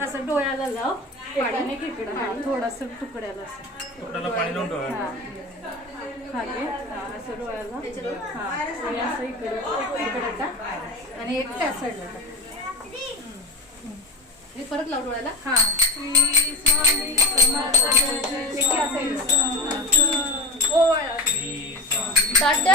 असं डोळ्याला लाव. पाण्याने खेकडं थोडस तुकड्याला असं. खाली. असं डोळ्याला. आणि असं इकडं आणि एक त्या साईडला हे परत लाव डोळ्याला. हा. ओळ्या दाट्या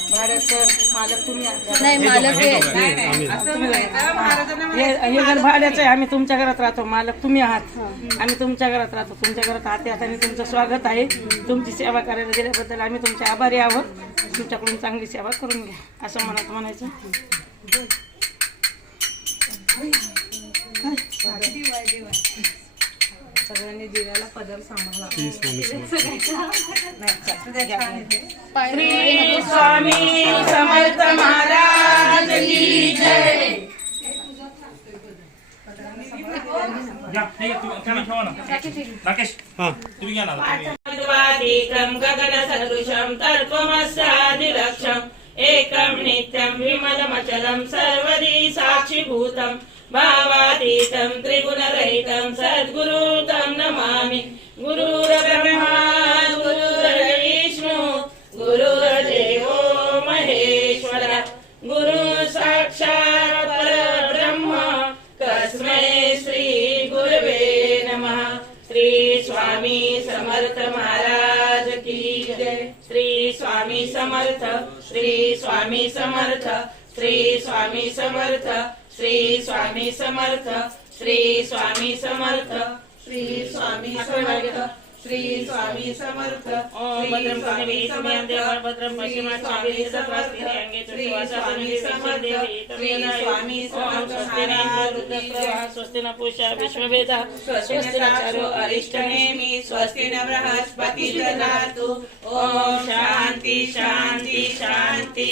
भाड्याचं मालक तुम्ही आहात. नाही मालक हे हे हे घर भाड्याचं आहे आम्ही तुमच्या घरात राहतो. मालक तुम्ही आहात. आम्ही तुमच्या घरात राहतो. तुमच्या घरात हाती हाताने तुमचं स्वागत आहे. तुमची सेवा करायला दिल्याबद्दल आम्ही तुमचे आभारी आहोत. तुमच्याकडून चांगली सेवा करून घ्या. असं म्हणत म्हणायचं. सगळ्यांनी दिलेला पदर सांभाळला. श्री स्वामी समर्थ महाराज सर्वदी साक्षिभूतम् भावातीतं त्रिगुणरहितं सद्गुरुतं नमामि। गुरुर्ब्रह्मा गुरुर्विष्णु गुरुर्देवो महेश्वर। गुरु साक्षात् परब्रह्म तस्मै श्री गुरवे नमः। श्री स्वामी समर्थ महाराज की जय। श्री स्वामी समर्थ श्री स्वामी समर्थ श्री स्वामी समर्थ। श्री स्वामी समर्थ श्री स्वामी समर्थ श्री स्वामी समर्थ श्री स्वामी समर्थ ओम भद्रं स्वामी समर्थ स्वामी सर्वस्ति श्री स्वामी समर्थ श्री स्वामी समर्थ स्वस्ति न स्वस्ति न पूषा विश्ववेदा स्वस्ति न चारो अरिष्टनेमि स्वस्ति न बृहस्पति ददातु ओम शांति शांति शांति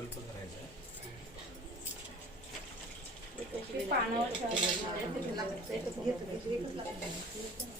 संकल्प करायचा भवानी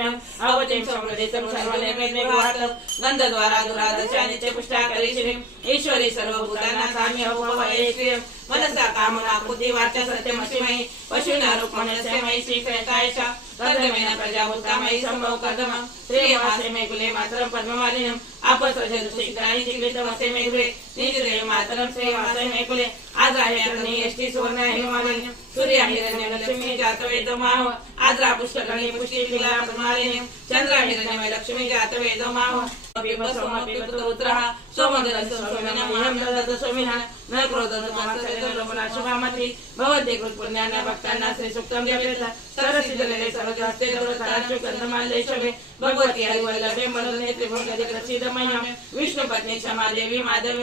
नाश्याम्यं अवतिं समृद्धिं सर्वनिर्मितं गन्धद्वारा दुरादशानि च ईश्वरी सर्वभूतानां साम्य भवये मनसा कामना बुद्धि वाचा सत्यमसिमयि पशुना रूपमनस्यमयि श्रीकैतायशा कर्दमेन प्रजाभूतामयि सम्भव कर्दम श्रेयवासे मे कुले मातरं पद्ममालिनम्। आपसजनुशीघ्राणि चिक्लितमसे मे गृहे निजदेव मातरं श्रेयवासे मे कुले। आद्रायातनेष्टि सुवर्ण हिमालय सूर्याहिरण्य लक्ष्मी जातवेदमाव। आद्रा पुष्करणे पुष्टिला प्रमालिने लक्ष्मी जातवेदमाव। उत्तरः। सोमदरस्वामिनः न क्रोधनाशुभामति भवति कृत्पुण्यान्न भक्तान्न श्रीसुक्तं जपेत। सरसिद्धले सर्वजास्ते दौरताशु कन्दमालेशवे भगवती हरिवल्लभे मरुनेत्रि भोगदिग्रसीदमयं विष्णुपत्नी क्षमा देवी माधवी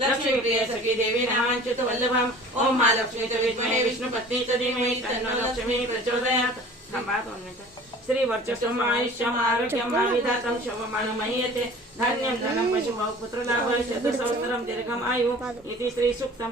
लक्ष्मी प्रिया सखी देवी नामा नामांचित वल्लभाम ओम महालक्ष्मी च विद्महे विष्णु पत्नी च धीमहि तन्नो लक्ष्मी प्रचोदयात् थांबा दोन मिनिटं श्री वर्चस्वम आयुष्यम आरोग्यम विधातम शोभमानं मह्यते धान्यं धनं पशुभाव पुत्रलाभ शतसहस्रं दीर्घम आयु इति श्री सुक्तम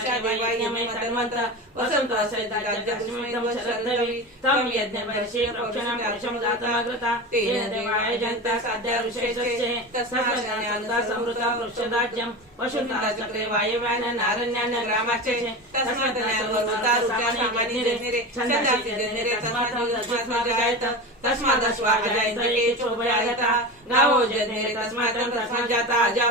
देवाय तन्मन्त वसन्तसहितगज्जकुसुमितं शरद्धवि तं यज्ञवर्षे प्रक्षणं कर्षं जातमाकृता तेन देवाय जन्ता साध्या ऋषेशस्य तस्मात् समृता वृक्षदाज्यं वसुन्ताचक्रे वायव्यान नारण्यान ग्रामाचे तस्मात् नवता सुखानि छन्दासि जनिरे तस्मात् तस्मात् तस्मादश्वा अजायत ये चोभयागता गावो जनिरे तस्मात् तस्मात् जाता अजा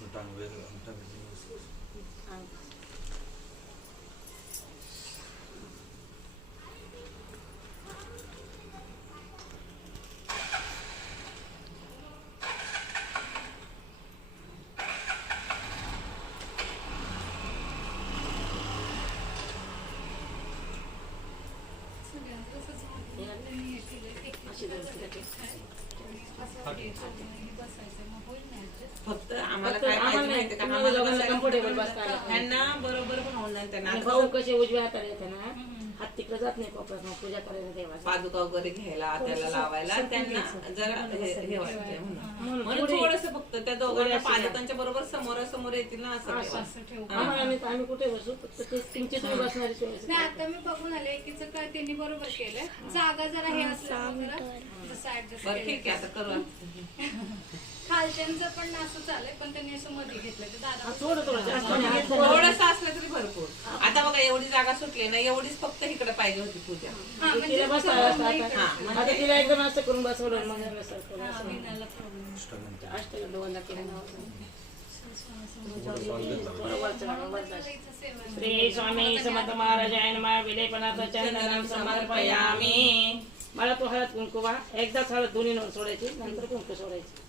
Tentang. फक्त आम्हाला फक्त काय आम्हाला माहिती माहिती का नाही, आम्हाला दोघांना बसायला comfortable बसता आलं. त्यांना बरोबर त्यांना आणि भाऊ कसे उजव्या हाताने येते ना हात तिकडे जात नाही कोपऱ्यात मग पूजा करायला देवाची. पादुका वगैरे घ्यायला त्याला लावायला त्यांना जरा हे हे वाटतंय म्हणून. म्हणून पुढे- थोडस फक्त त्या दोघांना अशी पादुकांच्या बरोबर समोरासमोर येतील ना असं ठेवा. आम्हाला नाही तर आम्ही कुठे बसू? फक्त ते तुमची तुम्ही बसणारी सोय असेल. नाही आता मी बघून आले एकीचं काय त्यांनी बरोबर केलं. जागा जरा हे असल्यामुळे जरा जसं ऍडजस्ट बरं ठीक आहे आता करू खालच्यांचं पण असं चालय पण त्यांनी असं मध्ये घेतलं ते दादा थोडं थोडं जास्त थोडस असलं तरी भरपूर आता बघा एवढी जागा सुटली ना एवढीच फक्त इकडे पाहिजे होती पूजा हा, म्हणजे तिला आता. इकडे. आता तिला एकदम असं करून बसवलं मग याला असं करून हा, असं. विणाला problem. अष्टगंध वंदना केलं ना. थोडं वरचं घालून वर जायचं. इथं सेवा श्री स्वामी समर्थ महाराजाय नमः विलेपनाथ चंदनम समर्पयामी मला तो हळद कुंकू बा एकदाच हळद दोन्ही नोंद सोडायची नंतर कुंकू सोडायची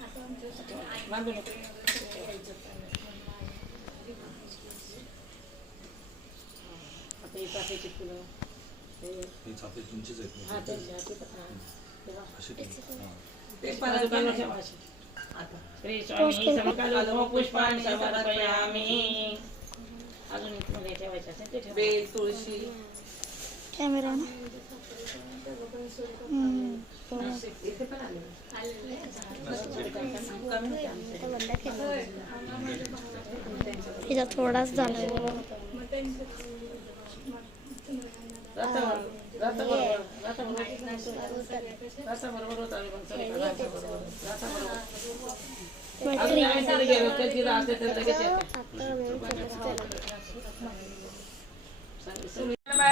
I'm just going, I'm gonna be able to say I just done it on my. आता हे पाठीची फुलं हे ही छापे तुमचीच आहेत ना? हा त्यांच्या हाती हा तेव्हा अशी तुम्ही- हा. ते परत बनवून ठेवा. आता. श्री स्वामी समकालो पुष्पांनी समर्पयामी अजून तुम्हाला हे ठेवायचं असेल ते ठेवा. बेल तुळशी कॅमेरा ना थोड़ा